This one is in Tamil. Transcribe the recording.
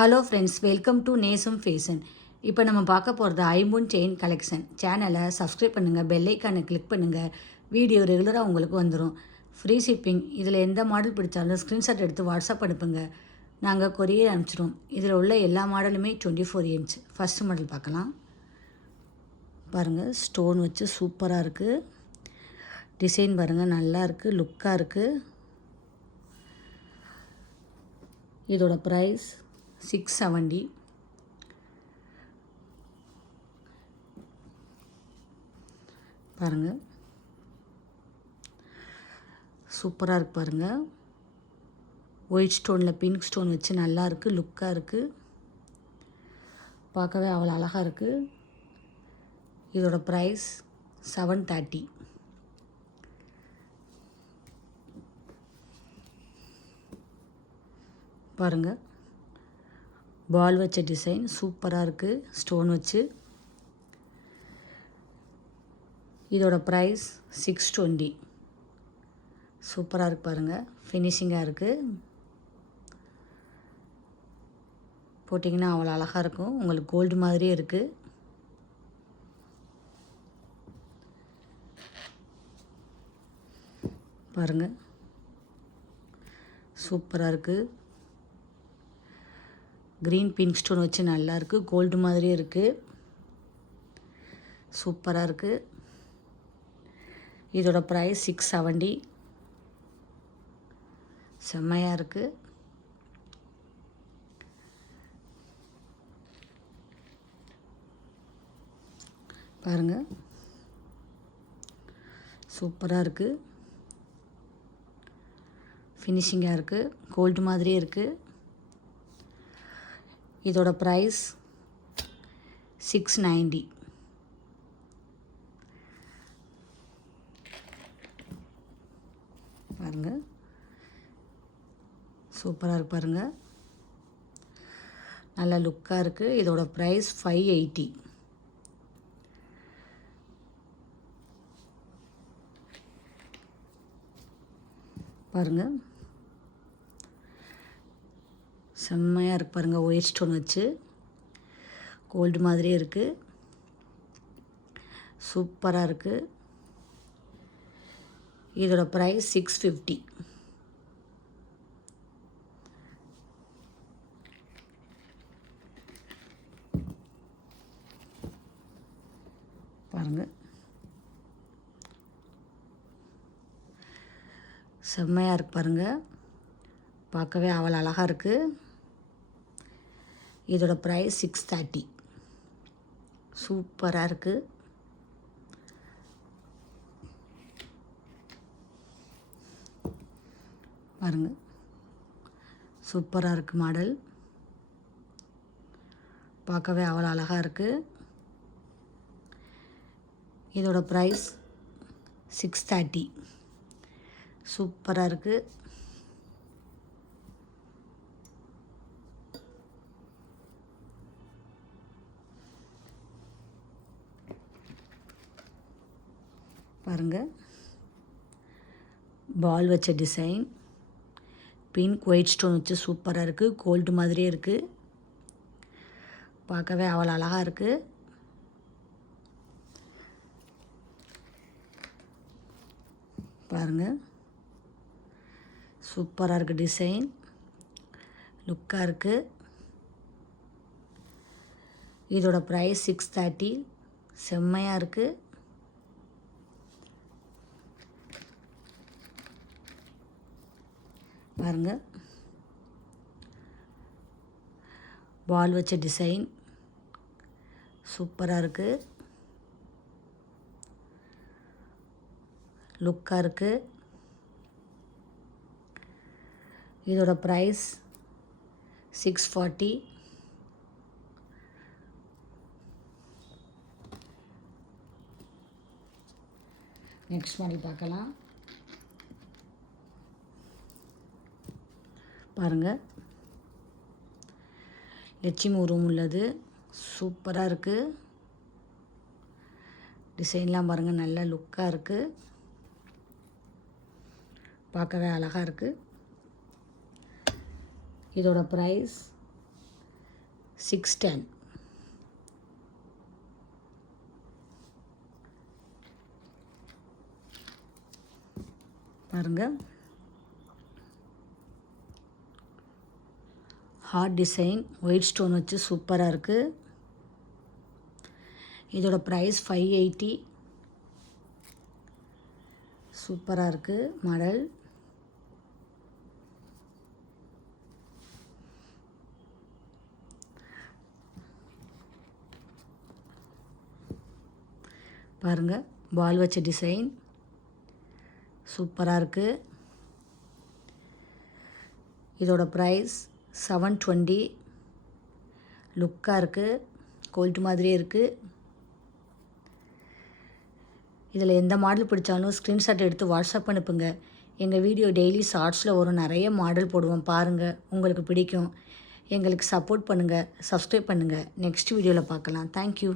ஹலோ ஃப்ரெண்ட்ஸ், வெல்கம் டு நேசம் ஃபேஷன். இப்போ நம்ம பார்க்க போகிறது ஐம்பொன் செயின் கலெக்ஷன். சேனலை சப்ஸ்கிரைப் பண்ணுங்கள், பெல் ஐக்கானை கிளிக் பண்ணுங்கள். வீடியோ ரெகுலராக உங்களுக்கு வந்துடும். Free shipping. இதில் எந்த மாடல் பிடிச்சாலும் ஸ்க்ரீன்ஷாட் எடுத்து வாட்ஸ்அப் அனுப்புங்க, நாங்கள் கொரியர் அனுப்பிச்சிடுவோம். இதில் உள்ள எல்லா மாடலுமே 24 இன்ச். ஃபஸ்ட்டு மாடல் பார்க்கலாம். பாருங்கள், ஸ்டோன் வச்சு சூப்பராக இருக்குது. டிசைன் பாருங்கள், நல்லா இருக்குது, லுக்காக இருக்குது. இதோட ப்ரைஸ் 670. பாருங்கள், சூப்பராக இருக்குது. பாருங்கள், ஒயிட் ஸ்டோனில் பிங்க் ஸ்டோன் வச்சு நல்லா இருக்குது, லுக்காக இருக்குது. பார்க்கவே அவ்வளோ அழகாக இருக்குது. இதோட ப்ரைஸ் 730. பாருங்கள், பால் வச்ச டிசைன் சூப்பராக இருக்குது, ஸ்டோன் வச்சு. இதோட ப்ரைஸ் 620. சூப்பராக இருக்குது. பாருங்கள், ஃபினிஷிங்காக இருக்குது. போட்டிங்கன்னா அவ்வளோ அழகாக இருக்கும். உங்களுக்கு கோல்டு மாதிரியே இருக்குது. பாருங்கள், சூப்பராக இருக்குது. க்ரீன் பிங்க் ஸ்டோன் வச்சு நல்லா இருக்குது, கோல்டு மாதிரியே இருக்குது. சூப்பராக இருக்குது. இதோட ப்ரைஸ் 670. செம்மையாக இருக்குது. பாருங்கள், சூப்பராக இருக்குது. ஃபினிஷிங்காக இருக்குது, கோல்டு மாதிரியே இருக்குது. இதோட ப்ரைஸ் 690. பாருங்கள், சூப்பராக இருக்குது. பாருங்கள், நல்ல லுக்காக இருக்குது. இதோட ப்ரைஸ் 580. பாருங்கள், செம்மையாக இருக்குது. பாருங்கள், ஒயிட் ஸ்டோன் வச்சு கோல்டு மாதிரியே இருக்குது. சூப்பராக இருக்குது. இதோட ப்ரைஸ் 650. பாருங்கள், செம்மையாக இருக்குது. பாருங்கள், பார்க்கவே அவ்வளோ அழகாக இருக்குது. இதோட ப்ரைஸ் 630. சூப்பராக இருக்குது. பாருங்கள், சூப்பராக இருக்குது. மாடல் பார்க்கவே அவ்வளோ அழகாக இருக்குது. இதோட ப்ரைஸ் 630. சூப்பராக இருக்குது. பாருங்கள், பால் வச்ச டிசைன், பிங்க் ஒயிட் ஸ்டோன் வச்சு சூப்பராக இருக்குது, கோல்டு மாதிரியே இருக்குது. பார்க்கவே அவ்வளோ அழகாக இருக்குது. பாருங்கள், சூப்பராக இருக்குது. டிசைன் லுக்காக இருக்குது. இதோட ப்ரைஸ் 630. செம்மையாக இருக்குது. பாருங்கள், பால் வச்ச டிசைன் சூப்பராக இருக்குது, லுக்காக இருக்குது. இதோட ப்ரைஸ் 640. நெக்ஸ்ட் மாடல் பார்க்கலாம். பாருங்கள், லட்சுமி உருவம் உள்ளது, சூப்பராக இருக்குது. டிசைன்லாம் பாருங்கள், நல்ல லுக்காக இருக்குது. பார்க்கவே அழகாக இருக்குது. இதோட ப்ரைஸ் 610. பாருங்கள், ஹார்ட் டிசைன் ஒயிட் ஸ்டோன் வச்சு சூப்பராக இருக்குது. இதோட ப்ரைஸ் 580. சூப்பராக இருக்குது மாடல். பாருங்கள், பால் வச்ச டிசைன் சூப்பராக இருக்குது. இதோட ப்ரைஸ் 720. லுக்காக இருக்குது, கோல்டு மாதிரியே இருக்குது. இதில் எந்த மாடல் பிடிச்சாலும் ஸ்க்ரீன்ஷாட் எடுத்து வாட்ஸ்அப் அனுப்புங்க. எங்கள் வீடியோ டெய்லி ஷார்ட்ஸில் வரும், நிறைய மாடல் போடுவோம் பாருங்கள், உங்களுக்கு பிடிக்கும். எங்களுக்கு சப்போர்ட் பண்ணுங்கள், சப்ஸ்கிரைப் பண்ணுங்கள். நெக்ஸ்ட் வீடியோவில் பார்க்கலாம். தேங்க்யூ.